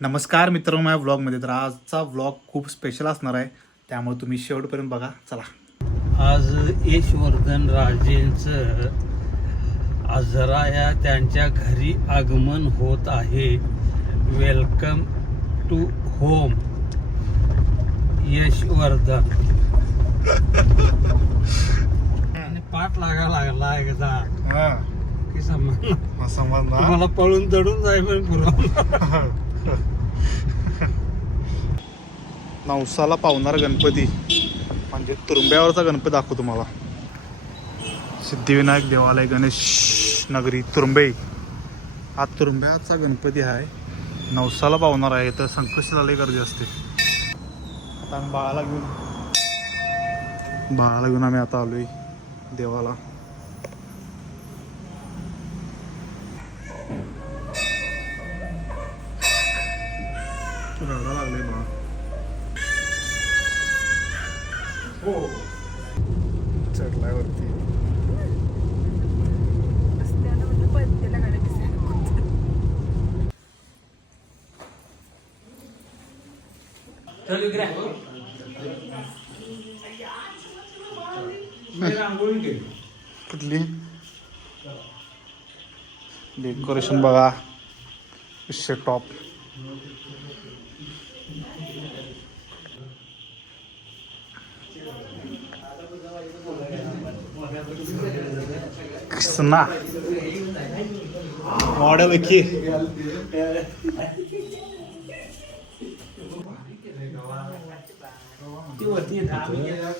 नमस्कार मित्रांनो, माझ्या व्लॉगमध्ये. तर आजचा व्लॉग खूप स्पेशल असणार आहे, त्यामुळे तुम्ही शेवटपर्यंत बघा. चला. आज यशवर्धन राजेंचं आजरा या त्यांच्या घरी आगमन होत आहे. Welcome to home Yashvardhan. आणि पाठ लागला एकदा की मला पळून चढून जाय पण पुरवलं. नवसाला पावणारा गणपती म्हणजे तुरुंब्यावरचा गणपती दाखवतो तुम्हाला. सिद्धिविनायक देवालय, गणेश नगरी, तुरुंबे. हा तुरुंब्याचा गणपती आहे. नवसाला पावणार आहे. तर संकष्टीला लई गर्दी असते. आता आम्ही बाळाला घेऊन आम्ही आता आलोय देवाला. रडायला लागले बाळा. चढलाय वरती. कुठली डेकोरेशन बघा. टॉप. कृष्णा मॉडेल की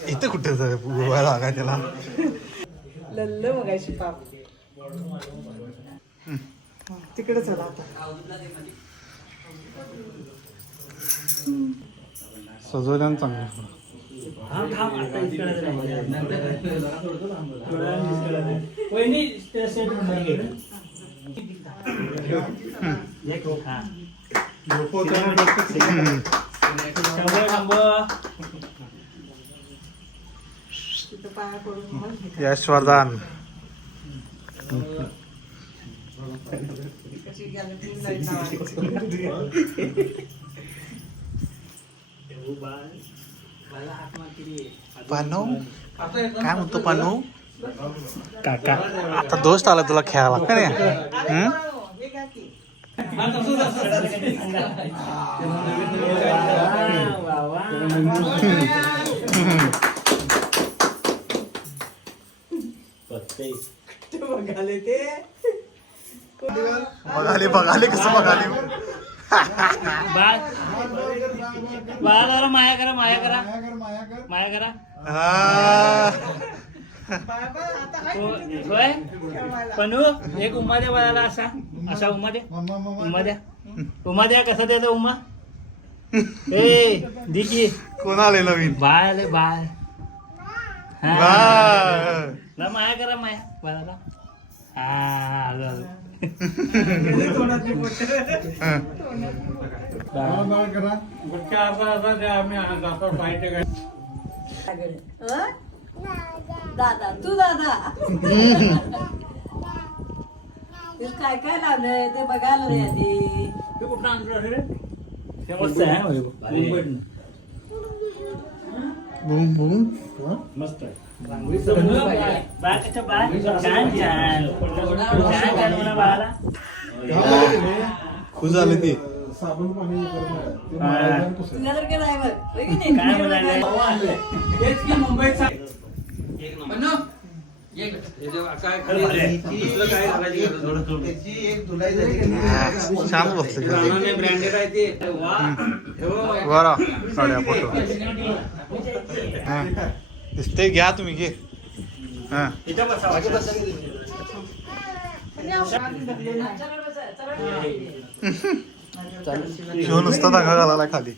इथं कुठे लागा त्याला लल्ल मगाशी पाप तिकडे चला आता. सजवल्यानं चांगलं. यशवर्धन पानू काय म्हणतो पानू काका. आता दोस्त आला तुला खेळायला का नाही. बघाले कसं बघाले. बाळाला माया करा माया करा. होय पनू एक उमा द्या बाळाला. असा उमा द्या कसा द्यायचा उमा. ए दिकी कोण आले नवीन बाळ आले बाळ. माया करा माया बाळाला. दादा तू दादा काय काय लावलंय ते बघायला नाही आधी. कुठं आणलं मस्त आहे. मस्त आहे. खुश झाले ते. साबण पाणी तुझ्यासारखं नाही बघ. मुंबईचा छान बसले. ब्रँडेड आहे ते. बरं काढ्या फोटो दिसते. घ्या तुम्ही घे. हा शिव नुसता धागा घालायला खाली.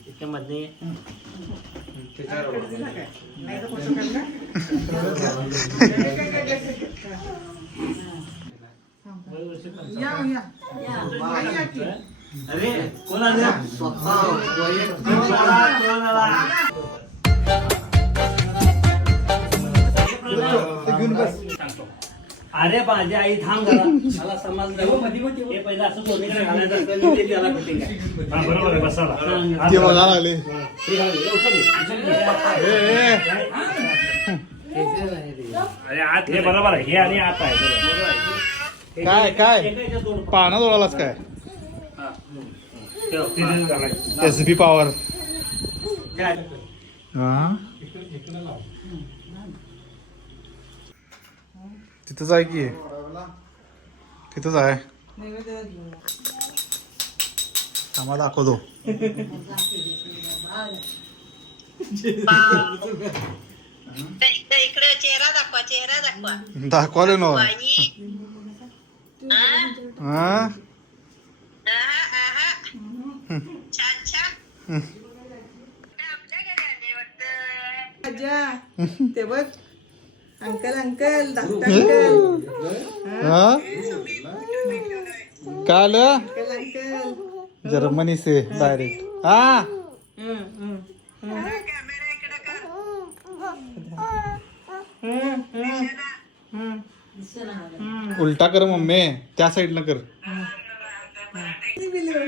अरे कोणाला अरे माझी आई थांब जरा मला समजलं हे पहिलं असं दोन्हीकडे घालायचं असतं मी ते त्याला फिटिंग आहे बरोबर आहे बसाला ते बघायला आले अरे आत हे बरोबर आहे हे आणि आत आहे बरोबर आहे. काय काय पानं जोडालाच काय तिथे घालायचं. एस बी पॉवर हा तिथंच आहे की तिथंच आहे आम्हाला दाखवतो इकडे चेहरा दाखवा दाखवाले ना बाई हा छान छान आपल्या घरी आले वाटतं आजा ते बघ अंकल अंकल धाकटा अंकल हा काय आलं अंकल अंकल जर्मनी से डायरेक्ट हा कॅमेरा इकडे कर उलटा कर मम्मी त्या साईडनं कर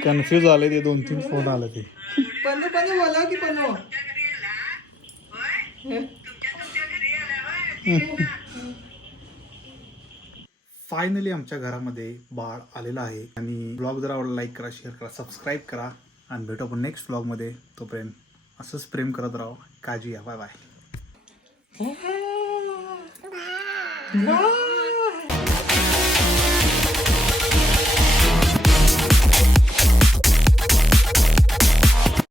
कन्फ्युज आले ते 2-3 फोन आले ते पनू पनू बोलाव की पनू फायनली आमच्या घरामध्ये बाळ आलेलं आहे आणि ब्लॉग जर आवडला लाईक करा शेअर करा सबस्क्राईब करा आणि भेटू आपण नेक्स्ट ब्लॉगमध्ये तोपर्यंत असंच प्रेम करत राहा काळजी घ्या बाय बाय